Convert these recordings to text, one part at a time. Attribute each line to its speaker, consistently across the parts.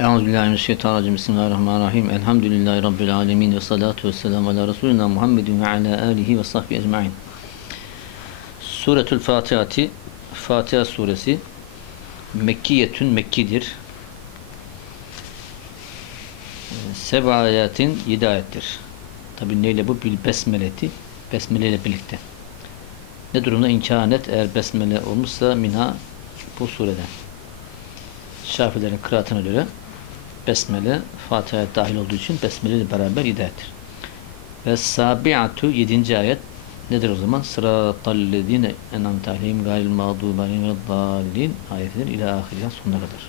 Speaker 1: Euzubillahimineşşeytanirracim. Bismillahirrahmanirrahim. Elhamdülillahi Rabbil alemin. Ve salatu ve selamu ala Resulina Muhammedin ve ala alihi ve sahbihi ecma'in. Suretül Fatihati Fatiha suresi Mekkiyetün Mekkidir. Seba ayetin 7 ayettir. Tabi neyle bu? Bil besmeleti. Besmele ile birlikte. Ne durumda inkânet eğer besmele olmuşsa minha bu sureden. Şafilerin kıraatına göre Besmele Fatiha'ya dahil olduğu için Besmele ile beraber hidayettir. Ve Sabi'atu 7. ayet nedir o zaman? Sıratallezine enamte aleyhim gayril mağdubi aleyhim ve dallin ayetidir ila ahiriyen sonuna kadar.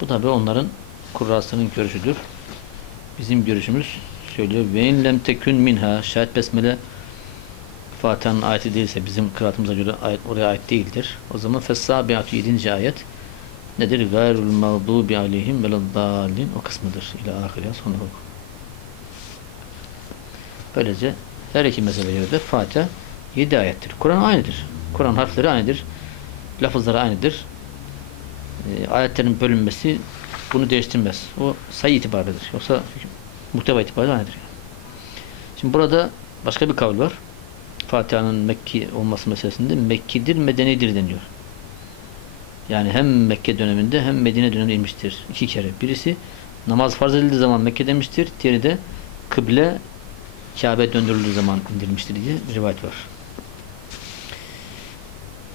Speaker 1: Bu tabi onların kurrasının görüşüdür. Bizim görüşümüz söylüyor. Ve in lem tekün minha şayet besmele Fatiha'nın ayeti değilse bizim kıraatımıza göre ayet, oraya ait değildir. O zaman Fessabiatu 7. ayet nedir? Gayrul mağdubi aleyhim veleddallin o kısmıdır. İla ahiriye sonra oku. Böylece her iki mezhebe de Fatiha 7 ayettir. Kur'an aynıdır. Kur'an harfleri aynıdır. Lafızları aynıdır. E, ayetlerin bölünmesi bunu değiştirmez. O sayı itibarıdır. Yoksa muhteva itibarı aynıdır. Şimdi burada başka bir kavl var. Fatiha'nın Mekki olması meselesinde Mekkidir, Medenidir deniyor. Yani hem Mekke döneminde hem Medine döneminde inmiştir. iki kere. Birisi namaz farz edildiği zaman Mekke demiştir. Diğeri de kıble Kabe döndürüldüğü zaman indirilmiştir diye rivayet var.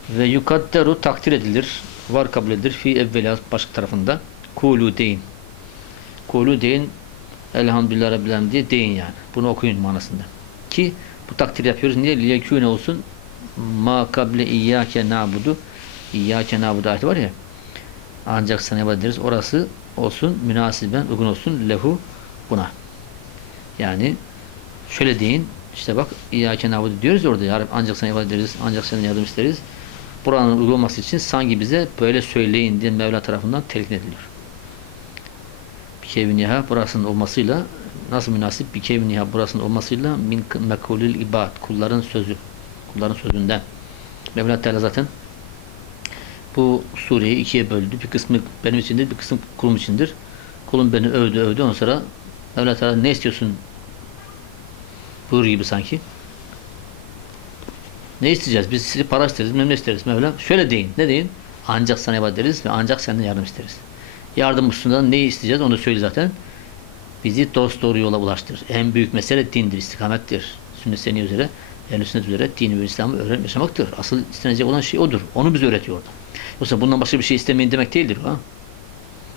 Speaker 1: Ve yukadderu takdir edilir. Var kabul edilir. Fi evvela başka tarafında. Kulu deyin. Kulu deyin. Elhamdülillah Rabbil diye deyin yani. Bunu okuyun manasında. Ki bu takdir yapıyoruz. Niye? Liyekûne olsun. Ma kable iyyâke na'budu. İyyâke na'budu ayeti var ya. Ancak sana ibadet. Orası olsun. Münasiben uygun olsun. Lehu buna. Yani şöyle deyin. İşte bak İyyâke na'budu diyoruz orada. Ya Rabbi, ancak sana ibadet ederiz. Ancak sana yardım isteriz. Buranın uygulanması için sanki bize böyle söyleyin diye Mevla tarafından telkin ediliyor. Bir kevin yaha burasının olmasıyla nasıl münasip bir kevin yaha burasının olmasıyla min mekulil ibad kulların sözü kulların sözünden Mevla Teala zaten bu sureyi ikiye böldü. Bir kısmı benim içindir, bir kısım kulum içindir. Kulum beni övdü, övdü. Ondan sonra Mevla Teala ne istiyorsun buyur gibi sanki. Ne isteyeceğiz? Biz sizi para isteriz, memnun isteriz Mevla. Şöyle deyin. Ne deyin? Ancak sana ibadet ederiz ve ancak senden yardım isteriz. Yardım hususunda ne isteyeceğiz? Onu söyle zaten. Bizi dost doğru yola ulaştır. En büyük mesele dindir, istikamettir. Sünnet seni üzere, ehl sünnet üzere dini ve İslam'ı öğrenip yaşamaktır. Asıl istenecek olan şey odur. Onu bize öğretiyor orada. Yoksa bundan başka bir şey istemeyin demek değildir. Ha?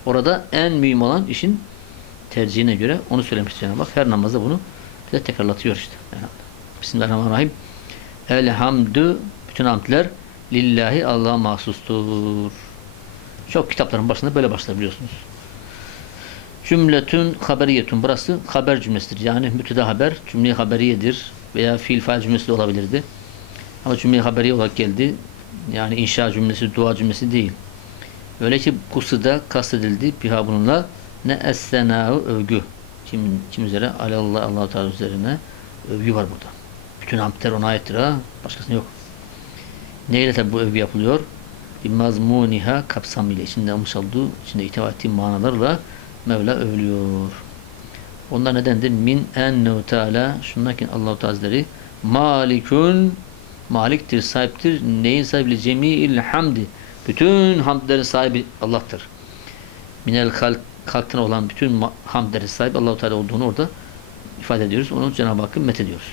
Speaker 1: Orada en mühim olan işin tercihine göre onu söylemiş Cenab-ı Hak. Her namazda bunu bize tekrarlatıyor işte. Yani. Bismillahirrahmanirrahim. Elhamdü bütün hamdler lillahi Allah'a mahsustur. Çok kitapların başında böyle başlar biliyorsunuz. Cümletün haberiyetun. Burası haber cümlesidir. Yani müteda haber cümle haberiyedir veya fiil fail cümlesi olabilirdi. Ama cümle haberiye olarak geldi. Yani inşa cümlesi, dua cümlesi değil. Öyle ki kusuda kastedildi biha bununla ne essenâhu övgü. Kim, kim üzere? Allah Allah Teala üzerine övgü var burada. Bütün hamdler ona aittir ha. Başkasına yok. Neyle tabi bu övgü yapılıyor? Bir mazmuniha kapsamıyla içinde almış olduğu, içinde itibar ettiği manalarla Mevla övülüyor. Onlar nedendir? Min ennehu teala şundan ki Allah-u Teala Hazretleri malikun maliktir, sahiptir. Neyin sahibi? Cemi'il hamdi. Bütün hamdlerin sahibi Allah'tır. Minel halk, olan bütün hamdlerin sahibi Allah-u Teala olduğunu orada ifade ediyoruz. Onu Cenab-ı Hakk'ı met ediyoruz.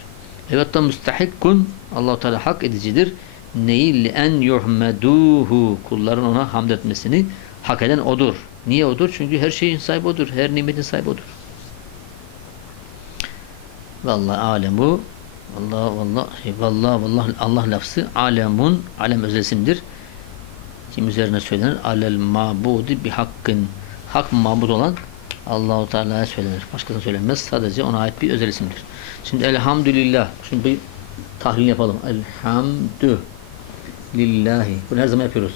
Speaker 1: Evet da müstehikkun Allah-u Teala hak edicidir. Neyi en yuhmeduhu kulların ona hamd etmesini hak eden odur. Niye odur? Çünkü her şeyin sahibi odur. Her nimetin sahibi odur. Vallahi alemu Allah vallahi vallahi vallahi Allah lafzı alemun alem özelsimdir. Kim üzerine söylenir? Alel mabudi bi hakkın. Hak mabud olan Allahu Teala'ya söylenir. Başkasına söylenmez. Sadece ona ait bir özel isimdir. Şimdi elhamdülillah. Şimdi bir tahlil yapalım. Elhamdü lillahi. Bunu her zaman yapıyoruz.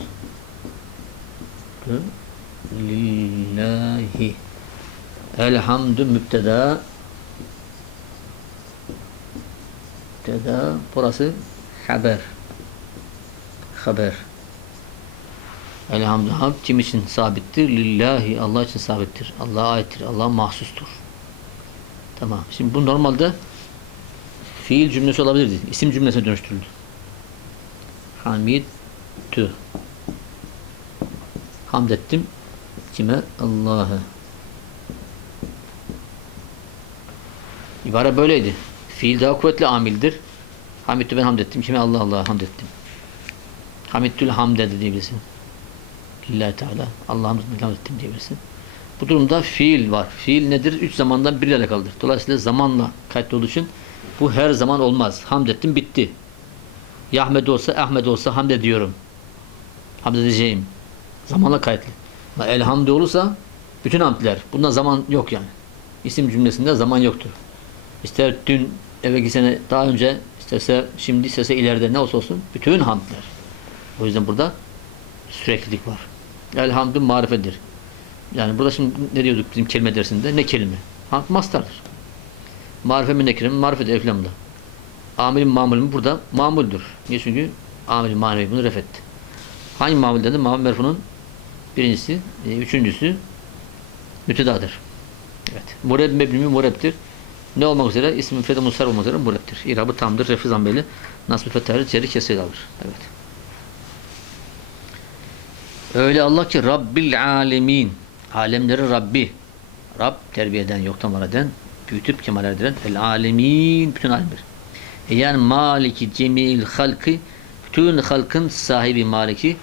Speaker 1: Lillahi. Elhamdü mübteda. Mübteda. Burası haber. Haber. Elhamdü hamd kim için sabittir? Lillahi Allah için sabittir. Allah'a aittir. Allah'a mahsustur. Tamam. Şimdi bu normalde fiil cümlesi olabilirdi. İsim cümlesine dönüştürüldü. Hamid tü. Hamd ettim. Kime? Allah'a. İbare böyleydi. Fiil daha kuvvetli amildir. Hamidtü ben hamd ettim. Kime? Allah Allah'a hamd ettim. Hamidtül hamde de diyebilirsin. Lillahi Teala. Allah'a hamd ettim diyebilirsin. Bu durumda fiil var. Fiil nedir? Üç zamandan biriyle alakalıdır. Dolayısıyla zamanla kayıtlı olduğu için bu her zaman olmaz. Hamd ettim bitti. Ya Ahmet olsa Ahmet olsa hamd ediyorum. Hamd edeceğim. Zamanla kayıtlı. Ama elhamdü olursa bütün hamdler. Bunda zaman yok yani. İsim cümlesinde zaman yoktur. İster dün evvelki sene daha önce isterse şimdi isterse ileride ne olsa olsun bütün hamdler. O yüzden burada süreklilik var. Elhamdü marifedir. Yani burada şimdi ne diyorduk bizim kelime dersinde? Ne kelime? Hamd mastardır. Marife mi ne kelime? Marifedir eflamda. Amilin mamul mu? Burada mamuldür. Niye? Çünkü amilin manevi bunu refetti. Hangi mamul dedi? Mamul merfunun birincisi, e, üçüncüsü mütedadır. Evet. Mureb mebni mi murebdir. Ne olmak üzere? İsmi feda musar olmak üzere murebdir. İrabı tamdır. Refi zambeli. Nasb-ı fethâri ceri kesir alır. Evet. Öyle Allah ki Rabbil alemin. Alemlerin Rabbi. Rab terbiye eden, yoktan var eden, büyütüp kemal erdiren. El alemin. Bütün alemler. E yani maliki cemil halkı bütün halkın sahibi maliki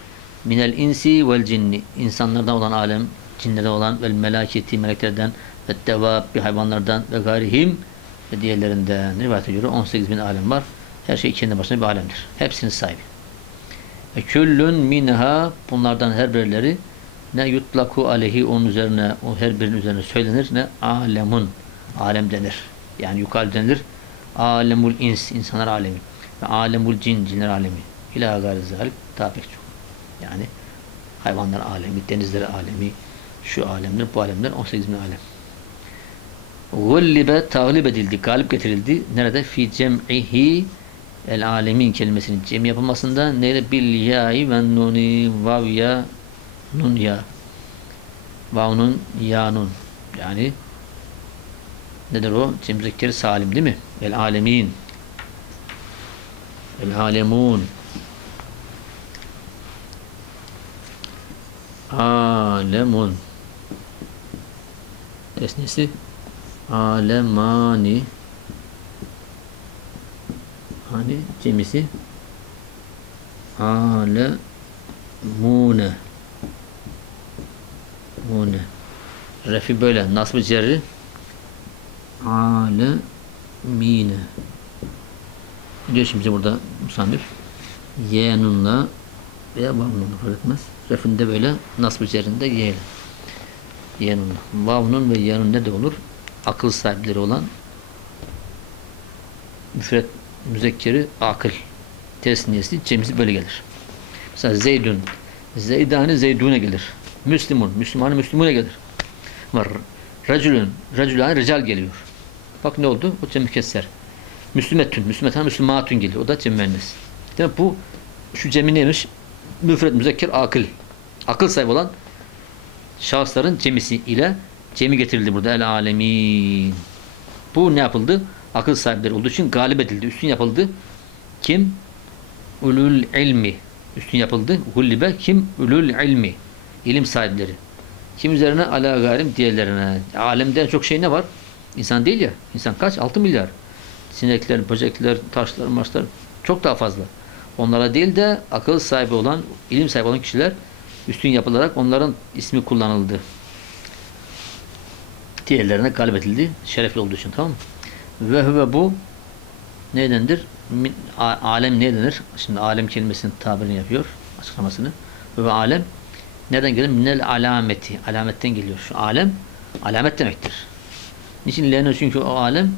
Speaker 1: minel insi vel cinni insanlardan olan alem cinlerden olan vel melaketi meleklerden ve devab hayvanlardan ve garihim ve diğerlerinden rivayete göre 18 bin alem var. Her şey kendi başına bir alemdir. Hepsinin sahibi. Ve küllün minha bunlardan her birileri ne yutlaku aleyhi onun üzerine o her birinin üzerine söylenir ne alemun alem denir. Yani yukal denilir. Alemul ins insanlar alemi ve alemul cin cinler alemi. Zâlik daha pek çok. Yani hayvanlar alemi, denizler alemi, şu alemler, bu alemler 18 bin alem. Gullibe taglip edildi, galip getirildi. Nerede? Fi cem'ihi el alemin kelimesinin cem yapılmasında neyle bil ya'i ve nuni vav ya nun ya vavnun ya nun yani nedir o? Cem müzekkeri salim değil mi? El alemin el alemun alemun esnesi alemani hani cemisi alemune mune refi böyle nasb cerri alemine diyor şimdi burada musannif yenunla veya vavnunla fark etmez. Refinde böyle nasb cerrinde ye ile. Yenunla. Vavnun ve yanun ne de olur? Akıl sahipleri olan müfret müzekkeri akıl tesniyesi cemisi böyle gelir. Mesela Zeydun Zeydani Zeydune gelir. Müslümun Müslümanı Müslümune gelir. Var Racülün Racülani Rical geliyor. Bak ne oldu? O cem kesser. Müslümetün Müslümetan Müslümatün geliyor. O da cem müennes. Demek bu şu cemi neymiş? Müfret müzekker akıl. Akıl sahibi olan şahısların cemisi ile cemi getirildi burada. El alemin. Bu ne yapıldı? Akıl sahipleri olduğu için galip edildi. Üstün yapıldı. Kim? Ulul ilmi. Üstün yapıldı. Hullibe kim? Ulul ilmi. İlim sahipleri. Kim üzerine? Ala garim diğerlerine. Alemde çok şey ne var? İnsan değil ya. İnsan kaç? 6 milyar. Sinekler, böcekler, taşlar, maçlar çok daha fazla. Onlara değil de akıl sahibi olan, ilim sahibi olan kişiler üstün yapılarak onların ismi kullanıldı. Diğerlerine galip edildi. Şerefli olduğu için tamam mı? Ve huve bu nedendir? Min, a, alem ne denir? Şimdi alem kelimesinin tabirini yapıyor. Açıklamasını. Ve alem nereden gelir? Minel alameti. Alametten geliyor. Şu alem alamet demektir. Niçin? Lene çünkü o alem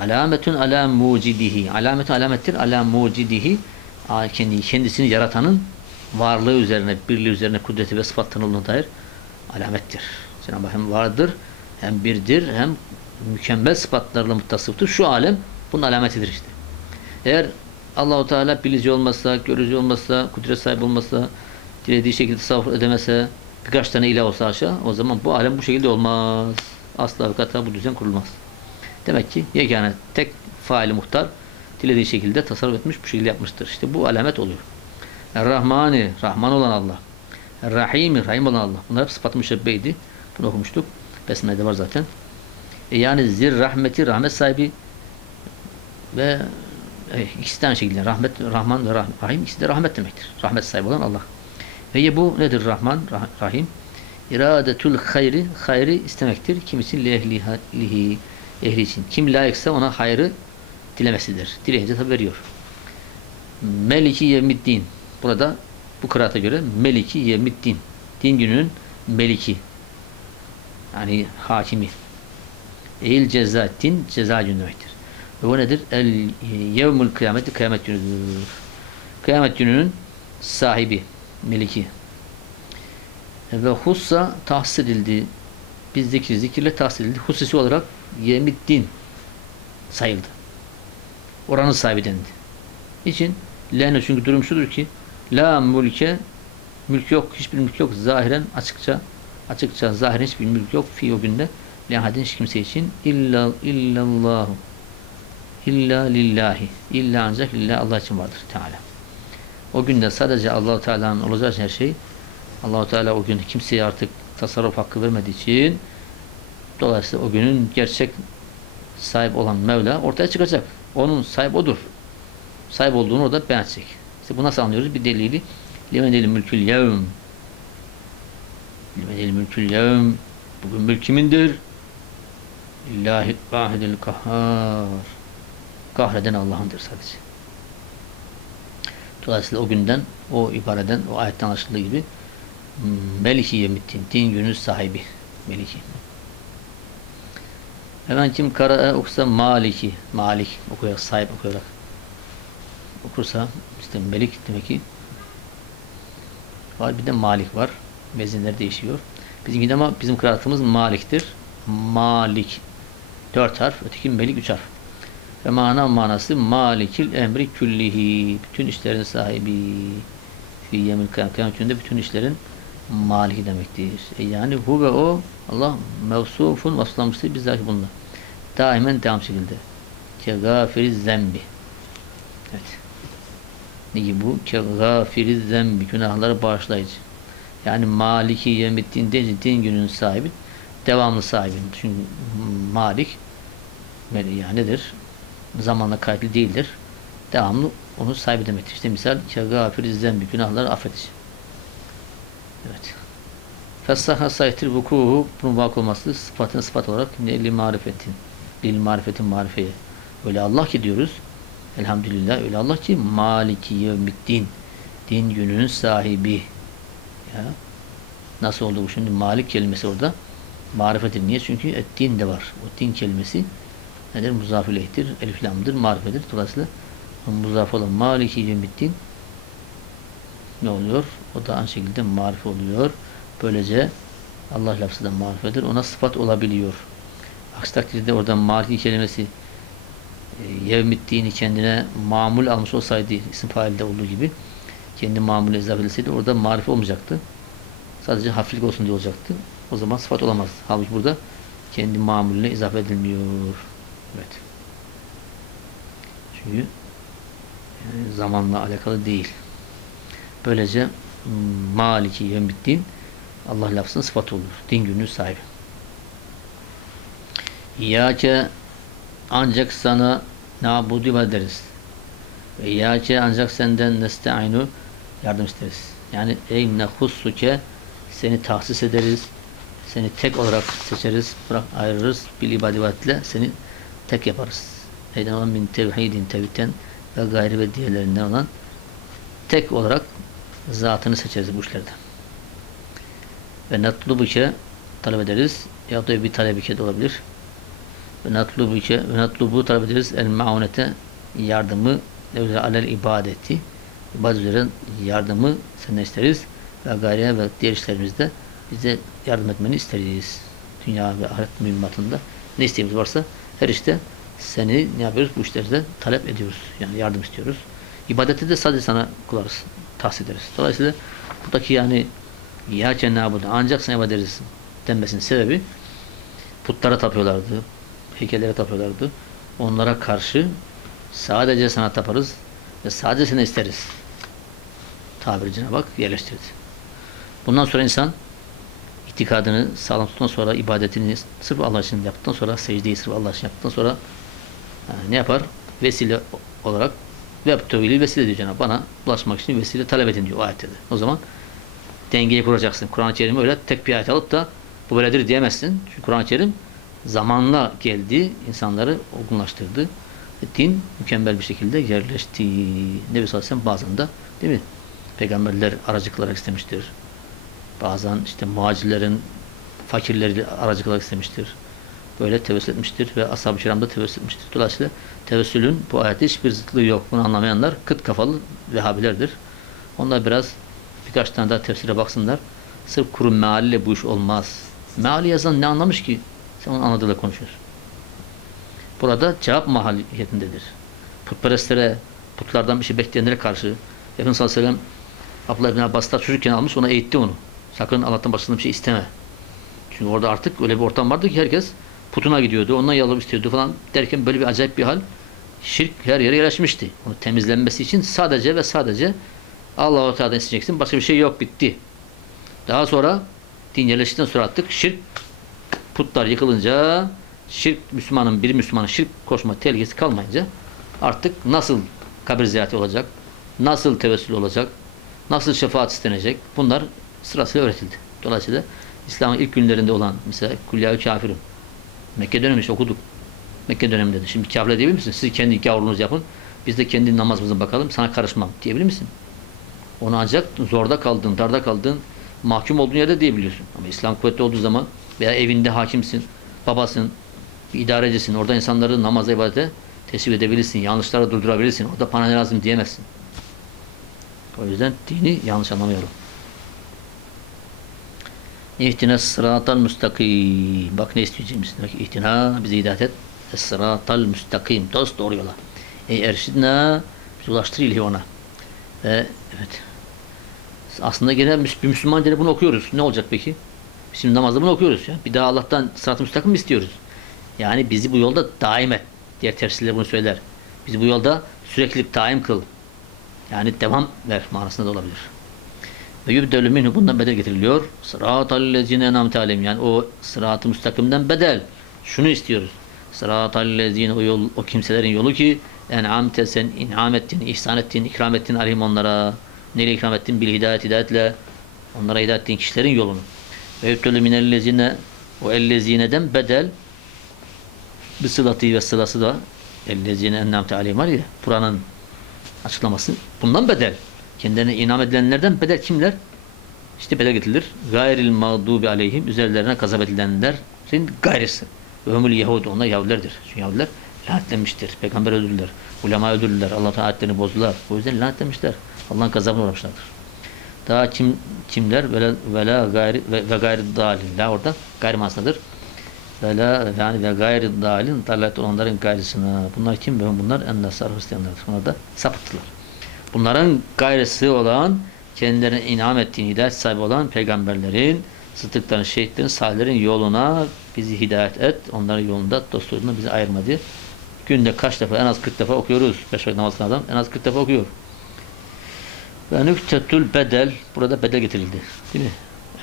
Speaker 1: alametun ala mucidihi. Alametun alamettir. Ala mucidihi. Kendi, kendisini yaratanın varlığı üzerine, birliği üzerine kudreti ve sıfattan olduğuna dair alamettir. Cenab-ı Hak vardır, hem birdir, hem mükemmel sıfatlarla muttasıftır. Şu alem bunun alametidir işte. Eğer Allahu Teala bilici olmazsa, görücü olmazsa, kudret sahibi olmazsa, dilediği şekilde tasarruf edemese, birkaç tane ilah olsa aşağı, o zaman bu alem bu şekilde olmaz. Asla ve kata bu düzen kurulmaz. Demek ki yegane tek faili muhtar dilediği şekilde tasarruf etmiş, bu şekilde yapmıştır. İşte bu alamet oluyor. Er-Rahmani, Rahman olan Allah. Er-Rahimi, Rahim olan Allah. Bunlar hep sıfat-ı müşebbeydi. Bunu okumuştuk. Besmele'de var zaten. E yani zir rahmeti, rahmet sahibi ve e, ikisi de aynı şekilde rahmet, Rahman ve Rah- Rahim ikisi de rahmet demektir. Rahmet sahibi olan Allah. Ve bu nedir Rahman, Rah- Rahim? İradetül hayri, hayri istemektir. Kimisi lehli, lihi, ehli için. Kim layıksa ona hayrı dilemesidir. Dileyince tabi veriyor. Meliki yevmiddin. Burada bu kıraata göre Meliki yevmiddin. Din gününün meliki. Yani hakimi. Eil ceza din ceza günü demektir. Ve bu nedir? El yevmul kıyameti kıyamet günüdür. Kıyamet gününün sahibi, meliki. Ve hussa tahsis edildi. Biz zikir, zikirle tahsis edildi. Hususi olarak yevmiddin sayıldı. Oranın sahibi dendi. İçin lehne çünkü durum şudur ki la mülke mülk yok, hiçbir mülk yok. Zahiren açıkça açıkça zahiren hiçbir mülk yok fi o günde. Lehadin hiç kimse için illa illallahu illa lillahi illa ancak lillah Allah için vardır Teala. O günde sadece Allahu Teala'nın olacağı her şey Allahu Teala o gün kimseye artık tasarruf hakkı vermediği için dolayısıyla o günün gerçek sahip olan Mevla ortaya çıkacak. Onun sahip odur. Sahip olduğunu orada beyan edecek. İşte bu nasıl anlıyoruz? Bir delili limenil mülkül yevm limenil mülkül yevm bugün mülk kimindir? Lillahi vahidil kahhar kahreden Allah'ındır sadece. Dolayısıyla o günden, o ibareden, o ayetten anlaşıldığı gibi Meliki yemiddin, din günün sahibi. Meliki. Hemen kim kara okursa maliki, malik okuyarak, sahip okuyarak okursa işte melik demek ki var bir de malik var. Vezinler değişiyor. Bizimki ama bizim kıraatımız maliktir. Malik. Dört harf. Öteki melik üç harf. Ve mana manası malikil emri küllihi. Bütün işlerin sahibi. Fi yemil kıyamet gününde bütün işlerin maliki demektir. E yani hu ve o Allah mevsufun vasıflamıştır bizzat bununla. Daimen devam şekilde. Ke gafiri zembi. Evet. Ne gibi bu? Ke gafiri zembi. Günahları bağışlayıcı. Yani maliki yemiddin deyince din günün sahibi devamlı sahibi. Çünkü malik yani nedir? Zamanla kayıtlı değildir. Devamlı onu sahibi demektir. İşte misal ke gafiri zembi. Günahları affedici. Evet. Fessaha saytir vukuhu bunun vakı olması sıfatını sıfat olarak li marifetin lil marifetin marifeye. Öyle Allah ki diyoruz. Elhamdülillah öyle Allah ki maliki yevmiddin din gününün sahibi. Ya. Nasıl oldu bu şimdi? Malik kelimesi orada. Marifetin. Niye? Çünkü et din de var. O din kelimesi nedir? Muzafileyhtir. Elif lamdır. Marifedir. Dolayısıyla muzaf olan maliki yevmiddin ne oluyor? O da aynı şekilde marif oluyor. Böylece Allah lafzı da marifedir. Ona sıfat olabiliyor. Aksi takdirde oradan maliki kelimesi e, yevmittiğini kendine mamul almış olsaydı isim failde olduğu gibi kendi mamule izafe edilseydi orada marife olmayacaktı. Sadece hafiflik olsun diye olacaktı. O zaman sıfat olamaz. Halbuki burada kendi mamulüne izafe edilmiyor. Evet. Çünkü yani zamanla alakalı değil. Böylece maliki yevmiddin Allah lafzının sıfatı olur. Din günü sahibi. İyyâke ancak sana nabudu ederiz. Ve iyyâke ancak senden nesta'inu yardım isteriz. Yani ey nehussuke seni tahsis ederiz. Seni tek olarak seçeriz, bırak ayırırız. Bil ibadivatle seni tek yaparız. Neyden olan min tevhidin tevhidten ve gayri ve diğerlerinden olan tek olarak zatını seçeriz bu işlerde. Ve natlubuke talep ederiz. Ya da bir talebike de olabilir. Ve natlubuke ve natlubu talep ederiz. El maunete yardımı alel ibadeti üzere yardımı senden isteriz. Ve gayriye ve diğer işlerimizde bize yardım etmeni isteriz. Dünya ve ahiret mühimmatında ne isteğimiz varsa her işte seni ne yapıyoruz? Bu işlerde talep ediyoruz. Yani yardım istiyoruz. İbadette de sadece sana kularız tahsis ederiz. Dolayısıyla Buradaki yani ya cenab-ı ancak sen ibadet edersin denmesinin sebebi putlara tapıyorlardı. Heykellere tapıyorlardı. Onlara karşı sadece sana taparız ve sadece seni isteriz. Tabiri Cenab-ı Hak yerleştirdi. Bundan sonra insan itikadını sağlam tuttuktan sonra ibadetini sırf Allah için yaptıktan sonra secdeyi sırf Allah için yaptıktan sonra yani ne yapar? Vesile olarak ve tövili vesile diyor Cenab-ı. Bana ulaşmak için vesile talep edin diyor ayette de. O zaman dengeyi kuracaksın. Kur'an-ı Kerim'i öyle tek bir ayet alıp da bu böyledir diyemezsin. Çünkü Kur'an-ı Kerim zamanla geldi, insanları olgunlaştırdı. Din mükemmel bir şekilde yerleşti. Nebi sallallahu aleyhi ve değil mi? Peygamberler aracılık olarak istemiştir. Bazen işte muhacirlerin fakirleri aracılık olarak istemiştir. Böyle tevessül etmiştir ve ashab-ı kiram da tevessül etmiştir. Dolayısıyla tevessülün bu ayette hiçbir zıtlığı yok. Bunu anlamayanlar kıt kafalı Vehhabilerdir. Onlar biraz birkaç tane daha tefsire baksınlar. Sırf kuru mealiyle bu iş olmaz. Meali yazan ne anlamış ki? Sen onun anladığıyla konuşuyorsun. Burada cevap mahiyetindedir. Putperestlere, putlardan bir şey bekleyenlere karşı Efendimiz sallallahu aleyhi ve sellem Abdullah ibn Abbas'ta çocukken almış ona eğitti onu. Sakın Allah'tan başkasından bir şey isteme. Çünkü orada artık öyle bir ortam vardı ki herkes putuna gidiyordu. Ondan yalvarıp istiyordu falan derken böyle bir acayip bir hal. Şirk her yere yerleşmişti. Onu temizlenmesi için sadece ve sadece Allah-u Teala'dan isteyeceksin. Başka bir şey yok. Bitti. Daha sonra din yerleştikten sonra artık şirk putlar yıkılınca şirk Müslümanın bir Müslümanın şirk koşma tehlikesi kalmayınca artık nasıl kabir ziyareti olacak? Nasıl tevessül olacak? Nasıl şefaat istenecek? Bunlar sırasıyla öğretildi. Dolayısıyla İslam'ın ilk günlerinde olan mesela Kullâhü Kafirun Mekke dönemi okuduk. Mekke döneminde de. Şimdi kafirler diyebilir misin? Siz kendi gavurunuz yapın. Biz de kendi namazımıza bakalım. Sana karışmam diyebilir misin? Onu ancak zorda kaldın, darda kaldın, mahkum olduğun yerde diyebiliyorsun. Ama İslam kuvvetli olduğu zaman veya evinde hakimsin, babasın, idarecisin. Orada insanları namaza, ibadete teşvik edebilirsin. Yanlışlara durdurabilirsin. Orada bana lazım diyemezsin. O yüzden dini yanlış anlamayalım. İhtina sıratal müstakim. Bak ne isteyeceğimiz. Demek ihtina bize hidayet et. Sıratal müstakim. Dost doğru yola. Ey erşidna bizi ulaştır ilahi ona. Ve evet. Aslında gene bir Müslüman gene bunu okuyoruz. Ne olacak peki? Şimdi namazda bunu okuyoruz. Ya. Bir daha Allah'tan sırat-ı müstakim istiyoruz? Yani bizi bu yolda daim et. Diğer tefsirler bunu söyler. Bizi bu yolda sürekli daim kıl. Yani devam ver manasında da olabilir. Ve yübdelü minhu bundan bedel getiriliyor. Sıratal lezine enamte aleyhim. Yani o sırat-ı müstakimden bedel. Şunu istiyoruz. Sıratal lezine o, yol, o kimselerin yolu ki en'amte sen in'am ettin, ihsan ettin, ikram ettin aleyhim onlara. Neyle ikram ettin? Bil hidayet hidayetle. Onlara hidayet ettiğin kişilerin yolunu. Ve yübdelü minellezine o ellezineden bedel bir sılatı ve sılası da ellezine en'amte aleyhim var ya buranın açıklaması bundan bedel. Kendilerine inam edilenlerden bedel kimler? İşte bedel getirilir. Gayril mağdubi aleyhim üzerlerine gazap edilenlerin gayrısı. Ve humul Yahudi onlar Yahudilerdir. Çünkü Yahudiler lanetlenmiştir. Peygamber öldürdüler. Ulema öldürdüler. Allah'ın ayetlerini bozdular. O yüzden lanetlenmişler. Allah'ın gazabına uğramışlardır. Daha kim kimler ve vela gayri ve, ve gayri dalin. La orada gayri manasındadır. Ve yani ve gayri dalin dalat olanların gayrısına. Bunlar kim? Ve bunlar en nasar Hristiyanlardır. Bunlar da sapıttılar. Bunların gayrısı olan kendilerine inam ettiğin hidayet sahibi olan peygamberlerin, sıddıkların, şehitlerin, salihlerin yoluna bizi hidayet et. Onların yolunda, dost yolunda bizi ayırma diye. Günde kaç defa? En az 40 defa okuyoruz. Beş vakit namaz kılan adam en az 40 defa okuyor. Ve nüktetül bedel. Burada bedel getirildi. Değil mi?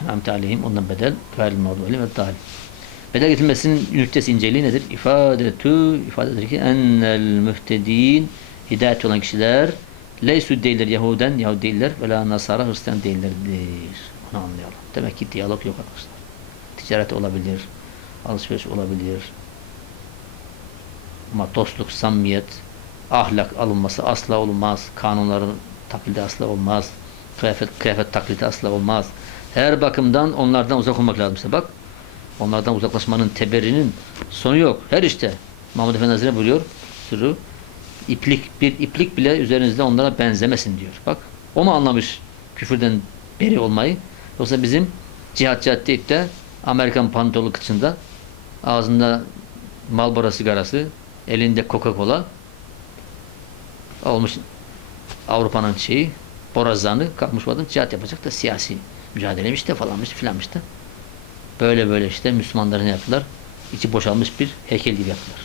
Speaker 1: Enamte aleyhim. Ondan bedel. Gayril aleyhim ve dahil. Bedel getirilmesinin nüktesi inceliği nedir? İfadetü, ifadedir ki ennel mühtedin hidayet olan kişiler Leysü değiller Yahuden, Yahudi değiller ve la Nasara Hristiyan değillerdir. Onu anlayalım. Demek ki diyalog yok arkadaşlar. Ticaret olabilir, alışveriş olabilir. Ama dostluk, samimiyet, ahlak alınması asla olmaz. Kanunların taklidi asla olmaz. Kıyafet, kıyafet taklidi asla olmaz. Her bakımdan onlardan uzak olmak lazım. Bak, onlardan uzaklaşmanın, teberinin sonu yok. Her işte. Mahmud Efendi Hazretleri buyuruyor. Sırrı iplik bir iplik bile üzerinizde onlara benzemesin diyor. Bak o mu anlamış küfürden beri olmayı? Yoksa bizim cihat cihat deyip de Amerikan pantolonu kıçında ağzında Marlboro sigarası elinde Coca-Cola olmuş Avrupa'nın şeyi borazanı kalkmış adam cihat yapacak da siyasi mücadeleymiş de falanmış filanmış da. Böyle böyle işte Müslümanları ne yaptılar? İçi boşalmış bir heykel gibi yaptılar.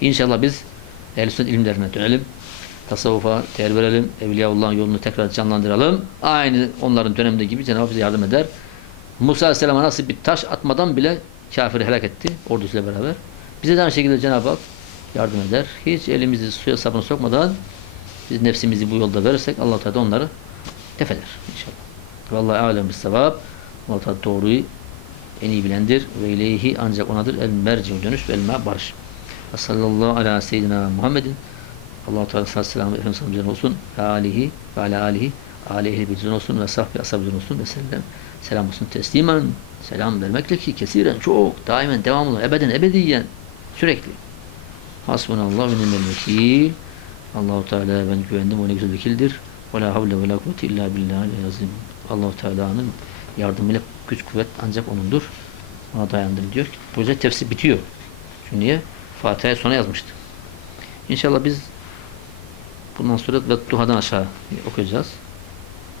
Speaker 1: İnşallah biz ehl ilimlerine dönelim. Tasavvufa değer verelim. Evliyaullah'ın yolunu tekrar canlandıralım. Aynı onların döneminde gibi Cenab-ı Hak bize yardım eder. Musa Aleyhisselam'a nasıl bir taş atmadan bile kafiri helak etti ordusuyla beraber. Bize de aynı şekilde Cenab-ı Hak yardım eder. Hiç elimizi suya sabuna sokmadan biz nefsimizi bu yolda verirsek Allah Teala onları def eder inşallah. Vallahi alem bis sevap. Allah Teala doğruyu en iyi bilendir. Ve ileyhi ancak onadır. El merci dönüş ve el ma barış. Ve sallallahu ala seyyidina Muhammedin. Allah Teala sallallahu aleyhi ve sellem Efendimiz olsun. Ve alihi ve ala alihi aleyhi bir olsun ve sahbi ashabı olsun ve sellem. Selam olsun teslimen. Selam vermekle ki kesiren çok daimen devamlı ebeden ebediyen sürekli. Hasbunallah ve ni'mel vekil. Allahu Teala ben güvendim o ne güzel vekildir. Ve la havle ve la kuvvete illa billahi azim Allahu Teala'nın yardımıyla güç kuvvet ancak onundur ona dayandır diyor böylece tefsir bitiyor çünkü niye? Fatiha'yı sona yazmıştı İnşallah biz bundan sonra ve duhadan aşağı okuyacağız.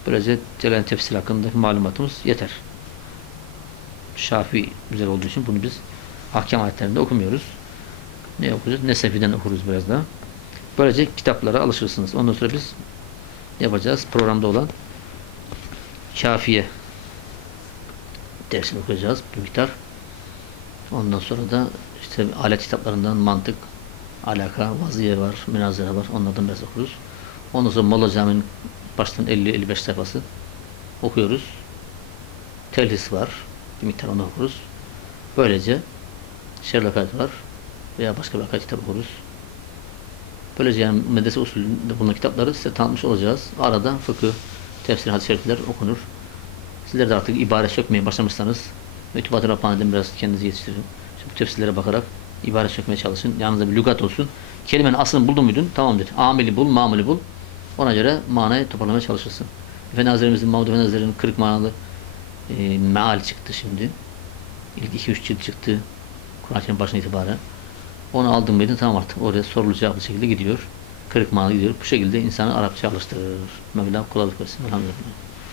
Speaker 1: Böylece Celal tefsir hakkındaki malumatımız yeter. Şafi güzel olduğu için bunu biz ahkam ayetlerinde okumuyoruz. Ne okuyacağız? Nesefi'den okuruz biraz daha. Böylece kitaplara alışırsınız. Ondan sonra biz yapacağız. Programda olan Şafiye dersini okuyacağız. Bir miktar. Ondan sonra da işte alet kitaplarından mantık, alaka, vaziye var, münazara var. Onlardan biraz okuruz. Ondan sonra Molla Camii'nin baştan 50-55 sayfası okuyoruz. Telhis var. Bir miktar onu okuruz. Böylece Ayet var. Veya başka bir akad kitap okuruz. Böylece yani medrese usulünde bulunan kitapları size tanıtmış olacağız. Arada fıkıh, tefsir, şerifler okunur. Sizler de artık ibare sökmeye başlamışsanız Mütübat-ı Rabbani'den biraz kendinizi yetiştirin. İşte bu tefsirlere bakarak ibare sökmeye çalışın. Yanınızda bir lügat olsun. Kelimenin aslını buldun muydun? Tamamdır. Amili bul, mamuli bul. Ona göre manayı toparlamaya çalışırsın. Efendi Hazretlerimizin, Mahmud Efendi Hazretleri'nin kırık manalı e, meal çıktı şimdi. İlk 2-3 cilt çıktı. Kur'an-ı başına itibaren. Onu aldın mıydın tamam artık. Oraya sorulu cevaplı şekilde gidiyor. Kırık manalı gidiyor. Bu şekilde insanı Arapça alıştırır. Mevla kolaylık versin. Elhamdülillah.